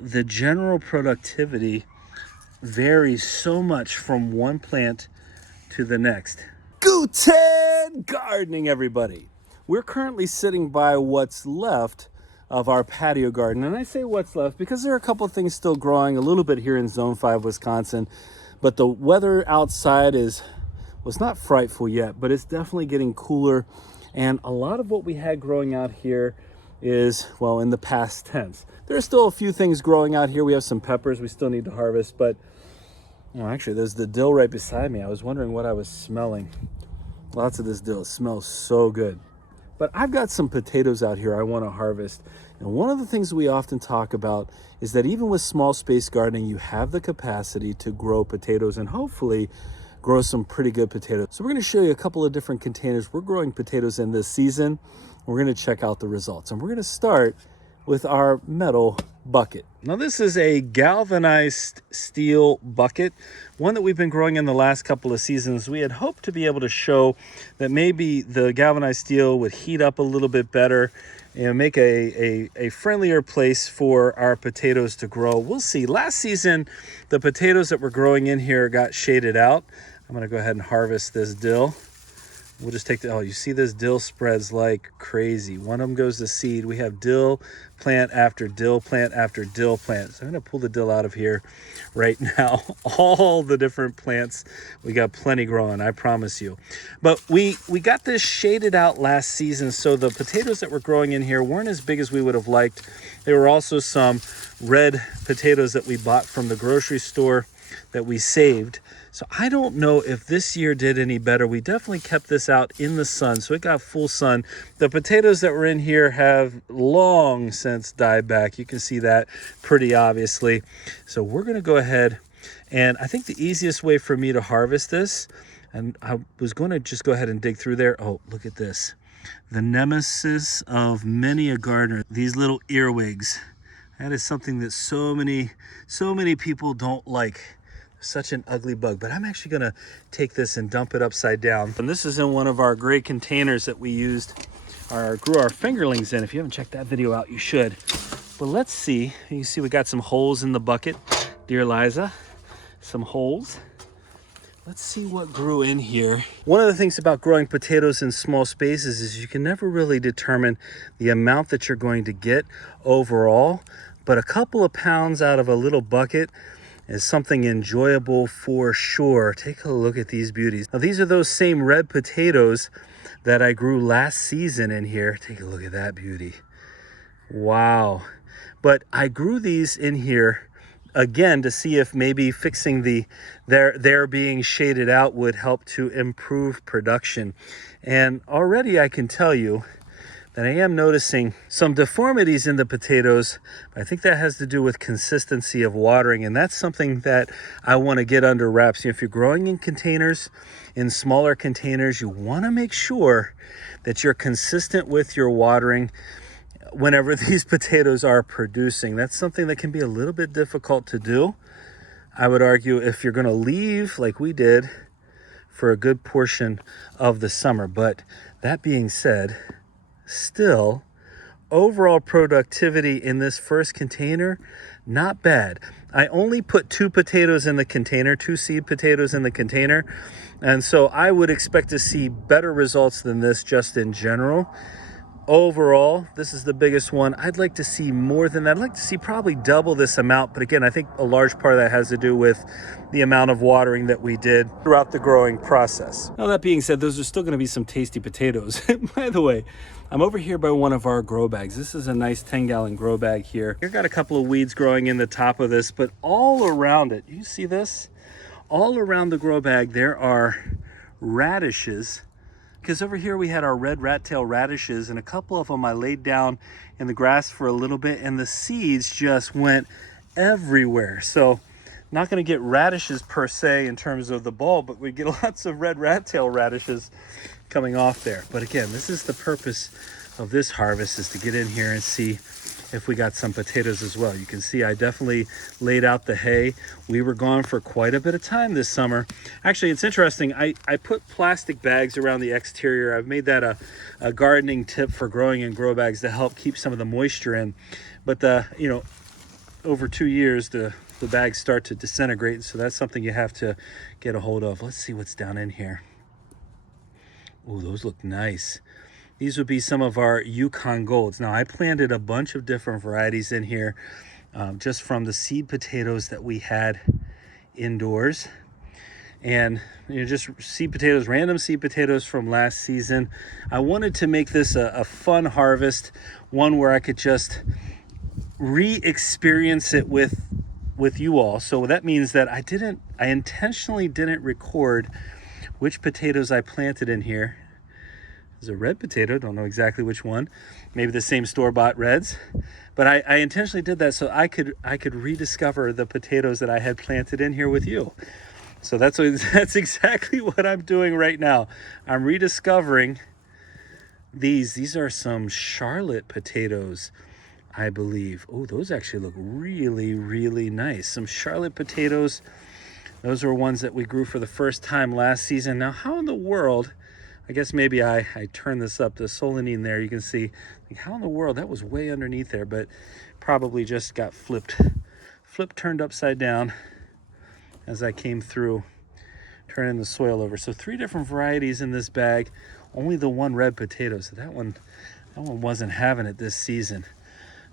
the general productivity varies so much from one plant to the next. Guten gardening, everybody. We're currently sitting by what's left of our patio garden. And I say what's left because there are a couple of things still growing a little bit here in Zone 5, Wisconsin. But the weather outside was not frightful yet, but it's definitely getting cooler. And a lot of what we had growing out here is, well, in the past tense. There's still a few things growing out here. We have some peppers we still need to harvest, but actually there's the dill right beside me. I was wondering what I was smelling. Lots of this dill. It smells so good. But I've got some potatoes out here I want to harvest. And one of the things we often talk about is that even with small space gardening, you have the capacity to grow potatoes and hopefully grow some pretty good potatoes. So we're going to show you a couple of different containers we're growing potatoes in this season. We're going to check out the results. And we're going to start with our metal bucket. Now this is a galvanized steel bucket, one that we've been growing in the last couple of seasons. We had hoped to be able to show that maybe the galvanized steel would heat up a little bit better and make a friendlier place for our potatoes to grow. We'll see. Last season, the potatoes that were growing in here got shaded out. I'm going to go ahead and harvest this dill. We'll just take you see this dill spreads like crazy. One of them goes to seed. We have dill plant after dill plant after dill plant. So I'm gonna pull the dill out of here right now. All the different plants. We got plenty growing, I promise you. But we got this shaded out last season, so the potatoes that were growing in here weren't as big as we would have liked. There were also some red potatoes that we bought from the grocery store that we saved. So I don't know if this year did any better. We definitely kept this out in the sun, so it got full sun. The potatoes that were in here have long since died back. You can see that pretty obviously. So we're gonna go ahead, and I think the easiest way for me to harvest this, and I was gonna just go ahead and dig through there. Oh, look at this. The nemesis of many a gardener, these little earwigs. That is something that so many people don't like. Such an ugly bug, but I'm actually gonna take this and dump it upside down. And this is in one of our gray containers that we grew our fingerlings in. If you haven't checked that video out, you should. But let's see. You can see we got some holes in the bucket, dear Liza. Some holes. Let's see what grew in here. One of the things about growing potatoes in small spaces is you can never really determine the amount that you're going to get overall, but a couple of pounds out of a little bucket is something enjoyable for sure. Take a look at these beauties. Now these are those same red potatoes that I grew last season in here. Take a look at that beauty. Wow. But I grew these in here again to see if maybe fixing their being shaded out would help to improve production. And already I can tell you that I am noticing some deformities in the potatoes. I think that has to do with consistency of watering, and that's something that I want to get under wraps. If you're growing in containers, in smaller containers, you want to make sure that you're consistent with your watering whenever these potatoes are producing. That's something that can be a little bit difficult to do. I would argue if you're going to leave like we did for a good portion of the summer. But that being said, still, overall productivity in this first container, not bad. I only put 2 potatoes in the container, 2 seed potatoes in the container. And so I would expect to see better results than this just in general. Overall, this is the biggest one. I'd like to see more than that. I'd like to see probably double this amount. But again, I think a large part of that has to do with the amount of watering that we did throughout the growing process. Now, that being said, those are still going to be some tasty potatoes. By the way, I'm over here by one of our grow bags. This is a nice 10-gallon grow bag here. You've got a couple of weeds growing in the top of this, but all around it, you see this? All around the grow bag, there are radishes. Because over here we had our red rat tail radishes, and a couple of them I laid down in the grass for a little bit, and the seeds just went everywhere. So not going to get radishes per se in terms of the bulb, but we get lots of red rat tail radishes coming off there. But again, this is the purpose of this harvest, is to get in here and see if we got some potatoes as well. You can see I definitely laid out the hay. We were gone for quite a bit of time this summer. Actually, it's interesting. I put plastic bags around the exterior. I've made that a gardening tip for growing in grow bags to help keep some of the moisture in. But over 2 years, the bags start to disintegrate. So that's something you have to get a hold of. Let's see what's down in here. Oh, those look nice. These would be some of our Yukon Golds. Now, I planted a bunch of different varieties in here just from the seed potatoes that we had indoors. And just seed potatoes, random seed potatoes from last season. I wanted to make this a fun harvest, one where I could just re-experience it with you all. So that means that I intentionally didn't record which potatoes I planted in here. There's a red potato, don't know exactly which one. Maybe the same store-bought reds. But I intentionally did that so I could rediscover the potatoes that I had planted in here with you. So that's exactly what I'm doing right now. I'm rediscovering these. These are some Charlotte potatoes, I believe. Oh, those actually look really, really nice. Some Charlotte potatoes. Those were ones that we grew for the first time last season. Now, how in the world, I guess maybe I turned this up, the solanine there, you can see, like, how in the world, that was way underneath there, but probably just got turned upside down as I came through, turning the soil over. So 3 different varieties in this bag, only the one red potato. So that one wasn't having it this season.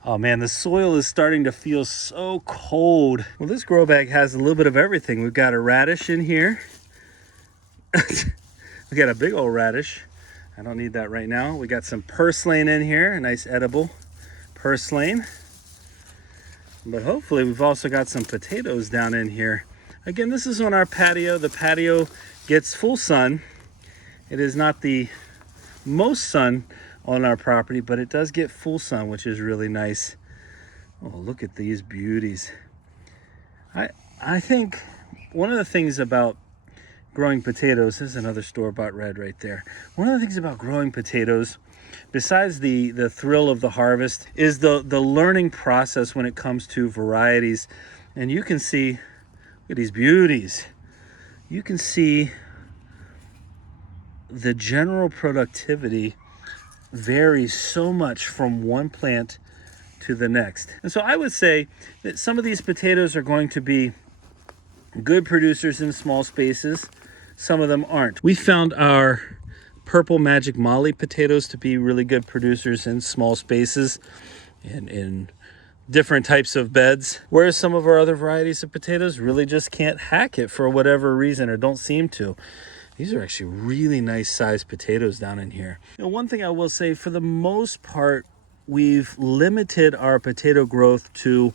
Oh man, the soil is starting to feel so cold. Well, this grow bag has a little bit of everything. We've got a radish in here. We got a big old radish. I don't need that right now. We got some purslane in here, a nice edible purslane. But hopefully we've also got some potatoes down in here. Again, this is on our patio. The patio gets full sun. It is not the most sun on our property, but it does get full sun, which is really nice. Oh, look at these beauties. I think one of the things about growing potatoes, this is another store-bought red right there. One of the things about growing potatoes, besides the thrill of the harvest, is the learning process when it comes to varieties. And you can see, look at these beauties. You can see the general productivity varies so much from one plant to the next. And so I would say that some of these potatoes are going to be good producers in small spaces. Some of them aren't. We found our purple magic molly potatoes to be really good producers in small spaces and in different types of beds, whereas some of our other varieties of potatoes really just can't hack it for whatever reason, or don't seem to. These are actually really nice sized potatoes down in here. And one thing I will say, for the most part, we've limited our potato growth to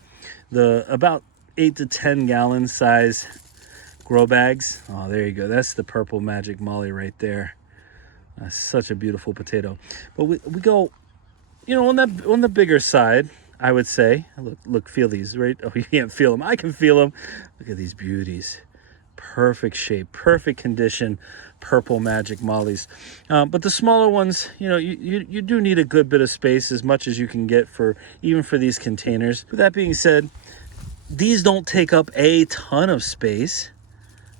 the about 8 to 10 gallon size grow bags. Oh, there you go. That's the purple magic molly right there. That's such a beautiful potato. But we go, on the bigger side, I would say. Look, feel these, right? Oh, you can't feel them. I can feel them. Look at these beauties. Perfect shape, perfect condition, purple magic mollies. But the smaller ones, you do need a good bit of space, as much as you can get even for these containers. With that being said, these don't take up a ton of space.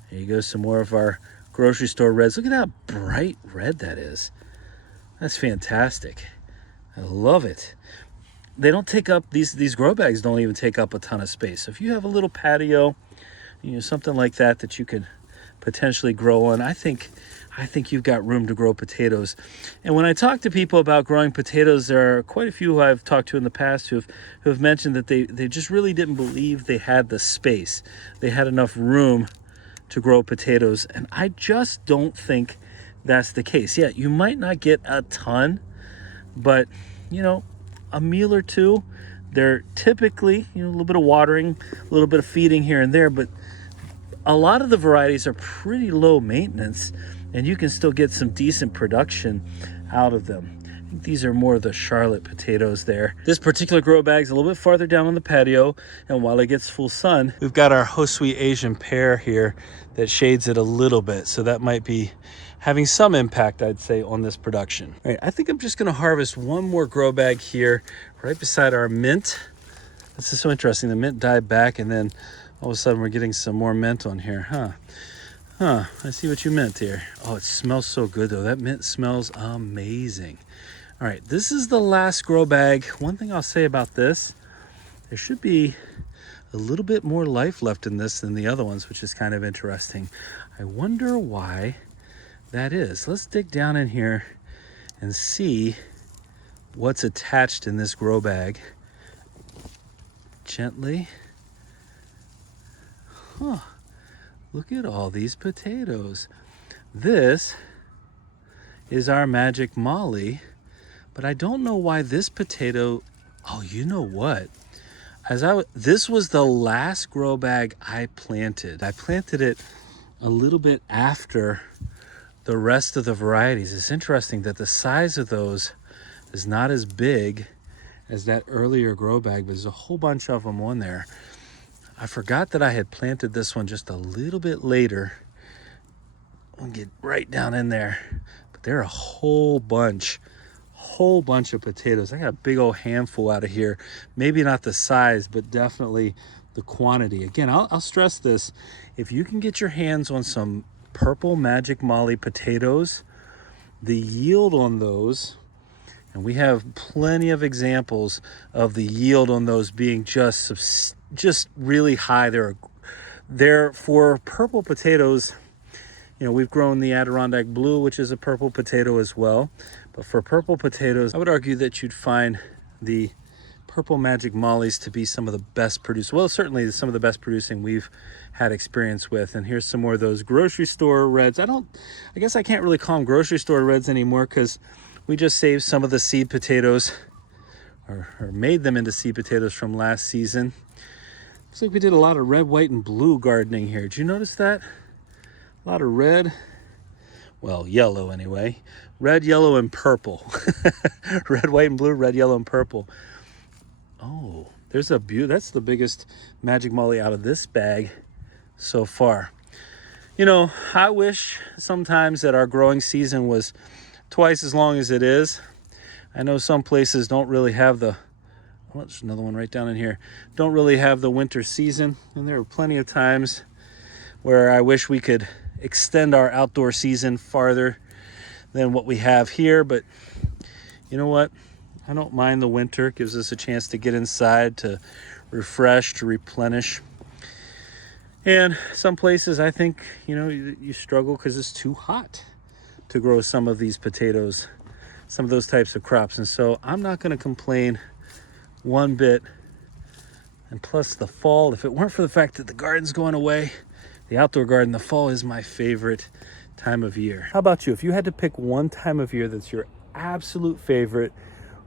There you go, some more of our grocery store reds. Look at how bright red that is. That's fantastic. I love it. They don't take up, these grow bags don't even take up a ton of space. So if you have a little patio, something like that you could potentially grow on, I think you've got room to grow potatoes. And when I talk to people about growing potatoes, there are quite a few who I've talked to in the past who have mentioned that they just really didn't believe they had the space. They had enough room to grow potatoes. And I just don't think that's the case. Yeah, you might not get a ton, but a meal or two. They're typically, a little bit of watering, a little bit of feeding here and there, but a lot of the varieties are pretty low maintenance, and you can still get some decent production out of them. I think these are more of the Charlotte potatoes there. This particular grow bag's a little bit farther down on the patio, and while it gets full sun, we've got our Hosui Asian pear here that shades it a little bit, so that might be having some impact, I'd say, on this production. All right, I think I'm just gonna harvest one more grow bag here right beside our mint. This is so interesting. The mint died back, and then all of a sudden we're getting some more mint on here. I see what you meant here. Oh, it smells so good though. That mint smells amazing. All right, this is the last grow bag. One thing I'll say about this, there should be a little bit more life left in this than the other ones, which is kind of interesting. I wonder why that is. Let's dig down in here and see what's attached in this grow bag. Gently. Huh. Look at all these potatoes. This is our magic molly, but I don't know why this potato, oh, you know what? This was the last grow bag I planted. I planted it a little bit after the rest of the varieties. It's interesting that the size of those is not as big as that earlier grow bag, but there's a whole bunch of them on there. I forgot that I had planted this one just a little bit later. I'll get right down in there. But there are a whole bunch of potatoes. I got a big old handful out of here. Maybe not the size, but definitely the quantity. Again, I'll stress this. If you can get your hands on some purple Magic Molly potatoes, the yield on those, and we have plenty of examples of the yield on those being just really high. They're for purple potatoes. You know, we've grown the Adirondack Blue, which is a purple potato as well. But for purple potatoes, I would argue that you'd find the purple Magic Mollies to be some of the best produced. Well, certainly some of the best producing we've had experience with. And here's some more of those grocery store reds. I guess I can't really call them grocery store reds anymore because we just saved some of the seed potatoes or made them into seed potatoes from last season. Looks like we did a lot of red, white, and blue gardening here. Did you notice that? A lot of red. Well, yellow anyway. Red, yellow, and purple. Red, white, and blue, red, yellow, and purple. Oh, there's a that's the biggest Magic Molly out of this bag so far. You know, I wish sometimes that our growing season was twice as long as it is. I know some places don't really have the, oh, there's another one right down in here, don't really have the winter season. And there are plenty of times where I wish we could extend our outdoor season farther than what we have here. But you know what? I don't mind the winter. It gives us a chance to get inside, to refresh, to replenish. And some places I think, you know, you struggle because it's too hot to grow some of these potatoes, some of those types of crops. And so I'm not going to complain one bit. And plus the fall, if it weren't for the fact that the garden's going away, the outdoor garden, the fall is my favorite time of year. How about you? If you had to pick one time of year that's your absolute favorite,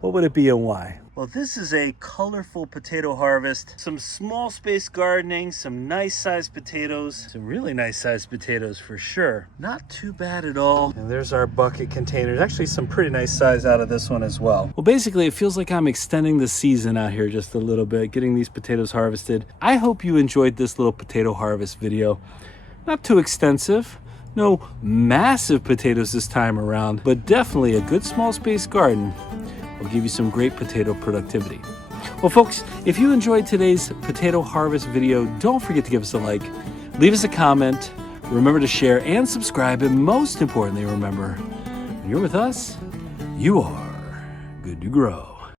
what would it be and why? Well, this is a colorful potato harvest. Some small space gardening, some nice sized potatoes, some really nice sized potatoes for sure. Not too bad at all. And there's our bucket containers. Actually some pretty nice size out of this one as well. Well, basically it feels like I'm extending the season out here just a little bit, getting these potatoes harvested. I hope you enjoyed this little potato harvest video. Not too extensive. No massive potatoes this time around, but definitely a good small space garden will give you some great potato productivity. Well, folks, if you enjoyed today's potato harvest video, don't forget to give us a like, leave us a comment, remember to share and subscribe, and most importantly, remember, when you're with us, you are good to grow.